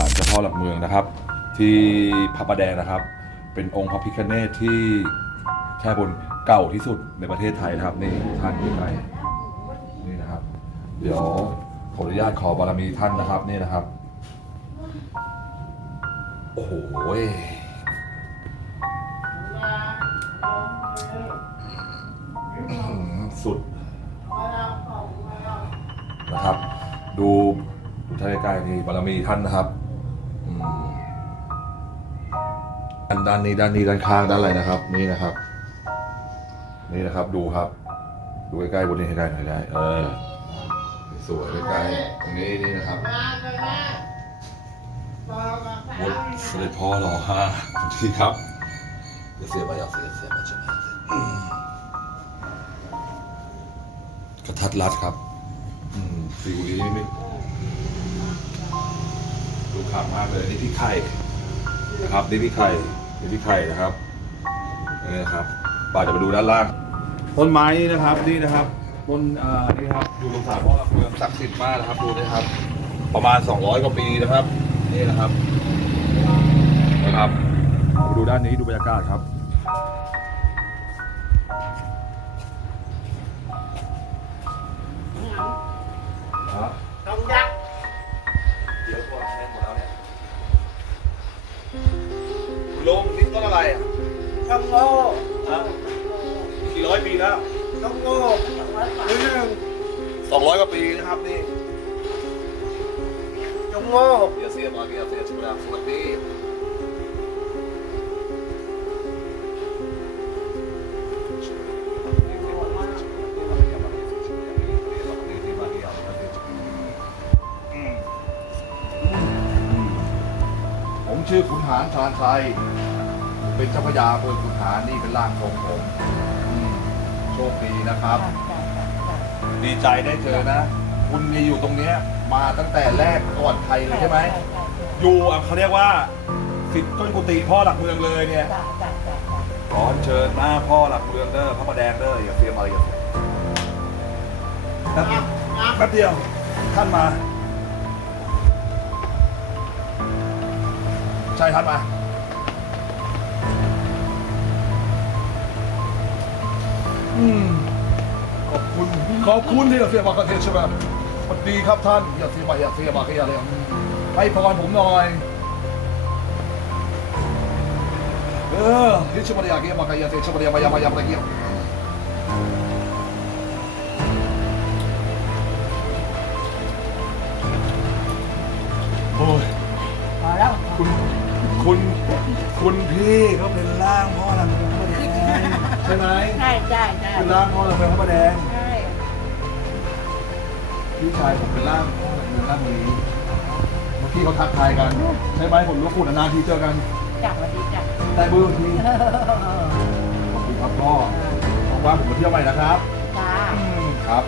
าลเจ้าพ่อหลักเมืองนะครับ ที่พระประแดงนะครับ เป็นองค์พระพิฆเนศที่แช่บนเก่าที่สุดในประเทศไทยนะครับ นี่ท่านอยู่ไหนนี่นะครับ เดี๋ยวขออนุญาตขอบารมีท่านนะครับนี่นะครับโอ้โหสุดนะครับ ดูดูท่านใกล้ๆนี่บารมีท่านนะครับ ด้านนี้ด้านนี้ด้านข้างด้านอะไรนะครับ นี่นะครับ นี่นะครับดูครับ ดูใกล้ๆบนนี้ให้ได้หน่อยได้ เออ สวยใกล้ๆตรงนี้นี่นะครับบนเสด็จพ่อรอห้าที่ครับอย่าเสียไปอย่าเสียเสียไปใช่ไหมกระทัดรัดครับ อืมสีอุลีนี่ไม่ ดูขำมากเลยนี่พี่ไข่นะครับนี่พี่ไข่นี่พี่ไข่นะครับนี่นะครับป่าจะไปดูด้านล่าง ต้นไม้นี่นะครับนี่นะครับต้นอ่านี่ครับอยู่ตรงศาลพ่อเมืองศักดิ์สิทธิ์มากนะครับดูนะครับ ประมาณ 200 กว่าปีนะครับ นี่นะครับนะครับมาดูด้านนี้ดูบรรยากาศครับ ลุงนี่ต้นอะไรอะต้องโง่ฮะกี่ร้อยปีแล้วต้องโง่หรือหนึ่งสองร้อยกว่าปีนะครับนี่ต้องโง่เดี๋ยวเสียมาเดี๋ยวเสียชุดแล้วสวัสดี ชื่อขุนหารชาญชัย เป็นเจ้าพระยาอำเภอขุนหารนี่เป็นร่างทรงผมอืมโชคดีนะครับ ดีใจได้เจอนะ คุณมีอยู่ตรงเนี้ยมาตั้งแต่แรกก่อนใครเลยใช่ไหม อยู่อะเขาเรียกว่าสิทธิ์ต้นกุฏิพ่อหลักเมืองเลยเนี่ย ขอเชิญหน้าพ่อหลักเมืองเด้อพระประแดงเด้ออย่าเสียมาอย่าเสียแป๊บแป๊บเดียวท่านมา ใช่ท่านมา อืม ขอบคุณ ขอบคุณที่เราเสียมากระเทศใช่ไหมสวัสดีครับท่าน อย่าเสียมาอย่าเสียมาอย่าเลยให้พรผมหน่อย เออที่ชมาอยากเกี่ยมากระยาเสียชมาอยากมายามายามอะไรเกี่ยวโอ้ย เขาเป็นร่างพ่อหลังเมืองพระประแดงใช่ไหมใช่ใช่ใช่เป็นร่างพ่อหลังเมืองพระประแดงใช่พี่ชายผมเป็นร่างพ่อหลังเมืองร่างนี้เมื่อกี้เขาทักทายกันใช่ไหมผมรู้คุณนานๆทีเจอกันจักวันดีจักได้เบอร์ทีขอบคุณครับพ่อว่างๆผมมาเที่ยวใหม่นะครับจ้าอืมครับ